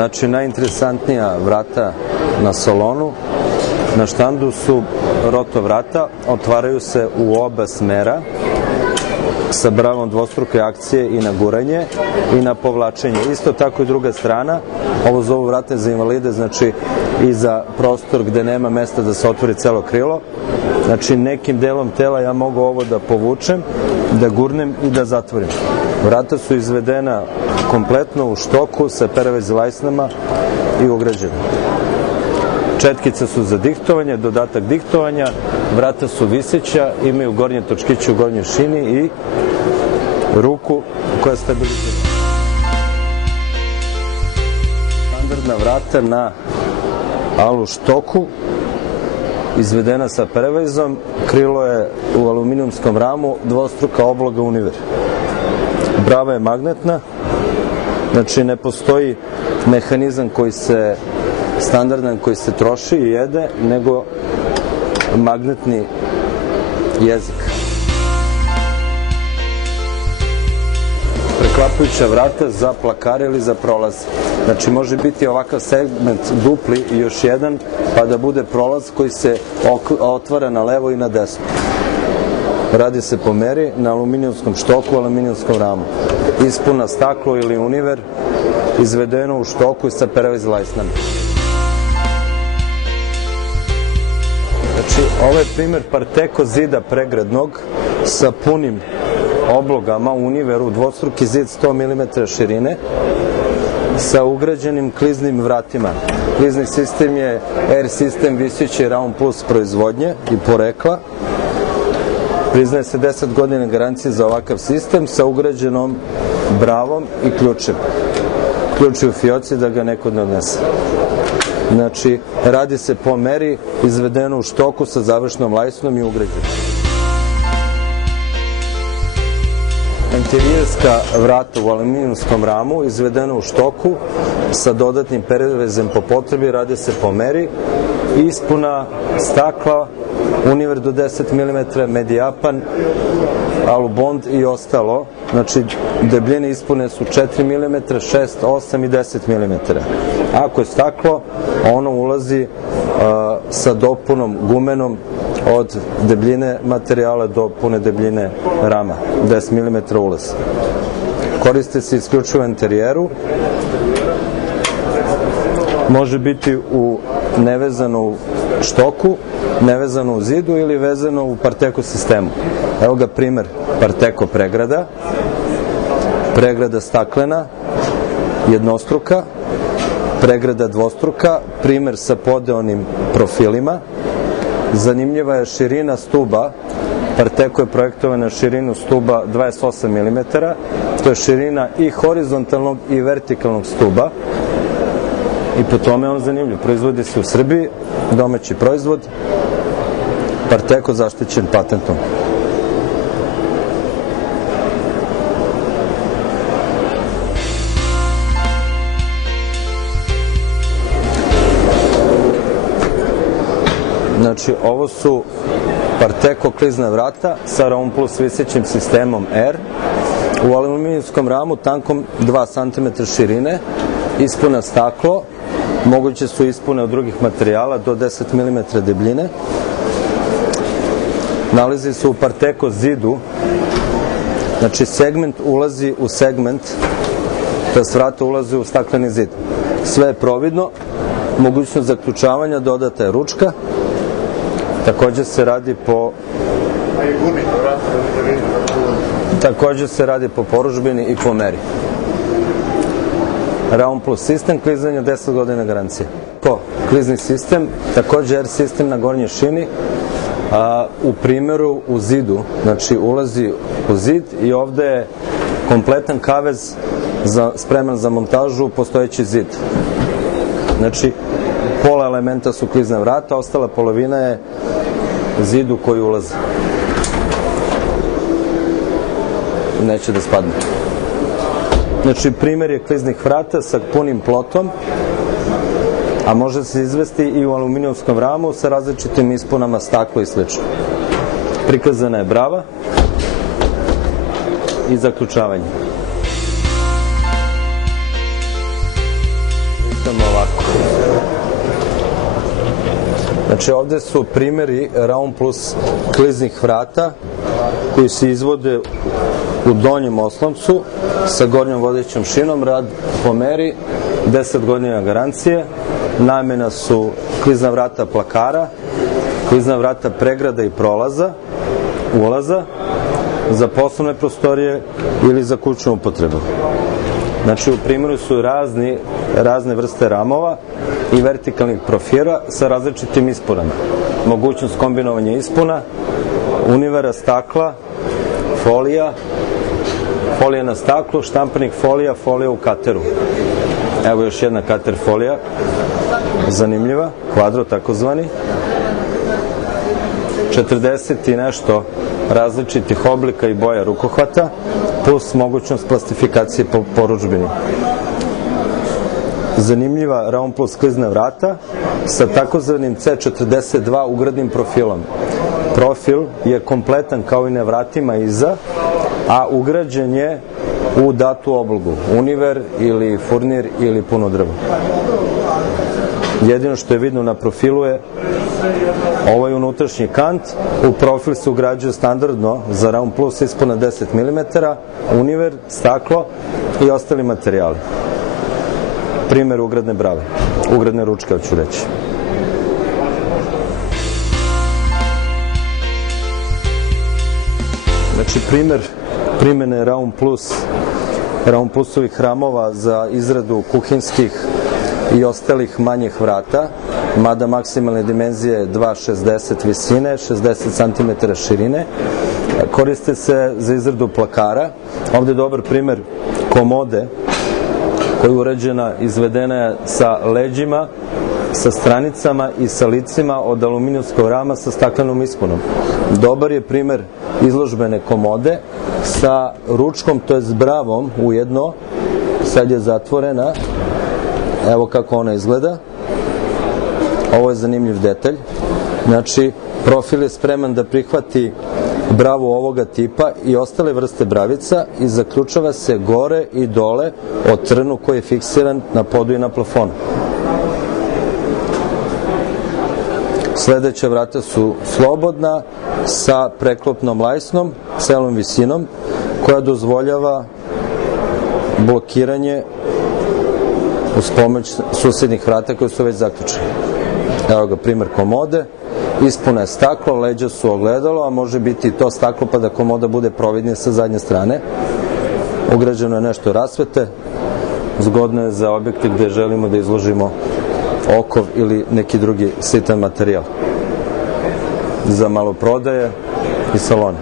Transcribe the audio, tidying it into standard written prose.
Znači, najinteresantnija vrata na salonu. Na štandu su roto vrata, otvaraju se u oba smera sa bravom dvostruke akcije i na guranje i na povlačenje. Isto tako i druga strana, ovo zovu vrata za invalide, znači i za prostor gde nema mesta da se otvori celo krilo. Znači, nekim delom tela ja mogu ovo da povučem, da gurnem i da zatvorim. Vrata su izvedena kompletno u štoku sa pervez lajsnama i ugrađena. Četkice su za diktovanje, dodatak diktovanja, vrata su viseća, imaju gornje točkiće u gornjoj šini i ruku koja stabilizira. Standardna vrata na alu štoku, izvedena sa pervezom, krilo je u aluminijumskom ramu, dvostruka obloga Univer. Brava je magnetna, znači ne postoji mehanizam koji se standardan koji se troši i jede, nego magnetni jezik. Preklapujuća vrata za plakare ili za prolaz. Znači, može biti ovakav segment dupli i još jedan, pa da bude prolaz koji se otvara na levo i na desno. Radi se po meri na aluminijumskom štoku, aluminijumskom ramu. Ispuna staklo ili Univer, izvedeno u štoku i sa pervez lajsnama. Znači, ovo je primer Parteko zida pregradnog sa punim oblogama u Univeru, dvostruki zid 100 mm širine sa ugrađenim kliznim vratima. Klizni sistem je Air sistem viseći Round Plus proizvodnje i porekla. Priznaje se 10 godina garancije za ovakav sistem sa ugrađenom bravom i ključem. Ključ je u fioci da ga neko ne odnese. Znači, radi se po meri, izvedeno u štoku sa završnom lajsnom i ugrađenom. Interijerska vrata u aluminijumskom ramu, izvedeno u štoku sa dodatnim pervezem po potrebi, radi se po meri. Ispuna stakla, Univer do 10 mm, Medijapan, Alubond i ostalo. Znači, debljine ispune su 4 mm, 6, 8 i 10 mm. Ako je staklo, ono ulazi sa dopunom gumenom od debljine materijala do pune debljine rama, 10 mm ulaz. Koriste se isključivo u interijeru, može biti nevezano u štoku, nevezano u zidu ili vezano u Parteko sistemu. Evo ga primer Parteko pregrada, pregrada staklena, jednostruka, pregrada dvostruka, primer sa podeonim profilima. Zanimljiva je širina stuba, Parteko je projektovan na širinu stuba 28 mm, to je širina i horizontalnog i vertikalnog stuba i po tome je on zanimljiv. Proizvodi se u Srbiji, domaći proizvod, Parteko zaštićen patentom. Znači, ovo su Parteko klizna vrata sa Round Plus visećim sistemom R u aluminijumskom ramu tankom 2 cm širine, ispuna staklo, moguće su ispune od drugih materijala do 10 mm debljine. Nalazi se u Parteko zidu, znači segment ulazi u segment, to je vrata ulazi u stakleni zid. Sve je providno, mogućnost zaključavanja, dodata je ručka. Takođe se radi po porudžbini i po meri. Round Plus sistem, klizanje 10 godina garancije. Klizni sistem, takođe Air sistem na gornjoj šini, u primeru u zidu, znači ulazi u zid i ovde je kompletan kavez spreman za montažu u postojeći zid. Znači, pola elementa su klizna vrata, ostala polovina je zid u koji ulazi. Neće da spadne. Znači, primer je kliznih vrata sa punim plotom, a može se izvesti i u aluminijumskom ramu sa različitim ispunama stakla i sl. Prikazana je brava i zaključavanje. čitamo ovako. Znači ovde su primjeri Raun Plus kliznih vrata koji se izvode u donjem osloncu sa gornjom vodećom šinom, rad po meri, 10 godina garancije. Namena su klizna vrata plakara, klizna vrata pregrada i prolaza, ulaza, za poslovne prostorije ili za kućnu upotrebu. Znači u primjeru su razne vrste ramova i vertikalnih profila sa različitim ispunama. Mogućnost kombinovanja ispuna, univera stakla, folija na staklu, štampanih folija, folija u kateru. Evo još jedna kater folija, zanimljiva, kvadro takozvani. 40 i nešto različitih oblika i boja rukohvata, plus mogućnost plastifikacije po porudžbini. Zanimljiva Raun Plus klizna vrata sa takozvanim C42 ugradnim profilom. Profil je kompletan kao i na vratima iza, a ugrađen je u datu oblogu, univer ili furnir ili puno drvo. Jedino što je vidno na profilu je ovaj unutrašnji kant. U profil se ugrađuje standardno za Raun Plus ispuna 10 mm, univer, staklo i ostali materijali. Primer ugradne brave, ugradne ručke, hoću reći. Znači primer primjene Raun Plusovih ramova za izradu kuhinskih i ostalih manjih vrata, mada maksimalne dimenzije 2,60 visine, 60 cm širine. Koriste se za izradu plakara. Ovde je dobar primer komode koja je uređena, izvedena je sa leđima, sa stranicama i sa licima od aluminijumskog rama sa staklenom ispunom. Dobar je primer izložbene komode sa ručkom, to je s bravom ujedno, sad je zatvorena, evo kako ona izgleda. Ovo je zanimljiv detalj. Znači, profil je spreman da prihvati bravu ovoga tipa i ostale vrste bravica i zaključava se gore i dole od trnu koji je fiksiran na podu i na plafonu. Sledeća vrata su slobodna sa preklopnom lajsnom, celom visinom, koja dozvoljava blokiranje uz pomoć susednih vrata koje su već zaključene. Evo ga primer komode, ispuna je staklo, leđa su ogledalo, a može biti i to staklo pa da komoda bude providnija sa zadnje strane. Ugrađeno je nešto rasvete, zgodno je za objekte gde želimo da izložimo okov ili neki drugi sitan materijal za maloprodaje i salone.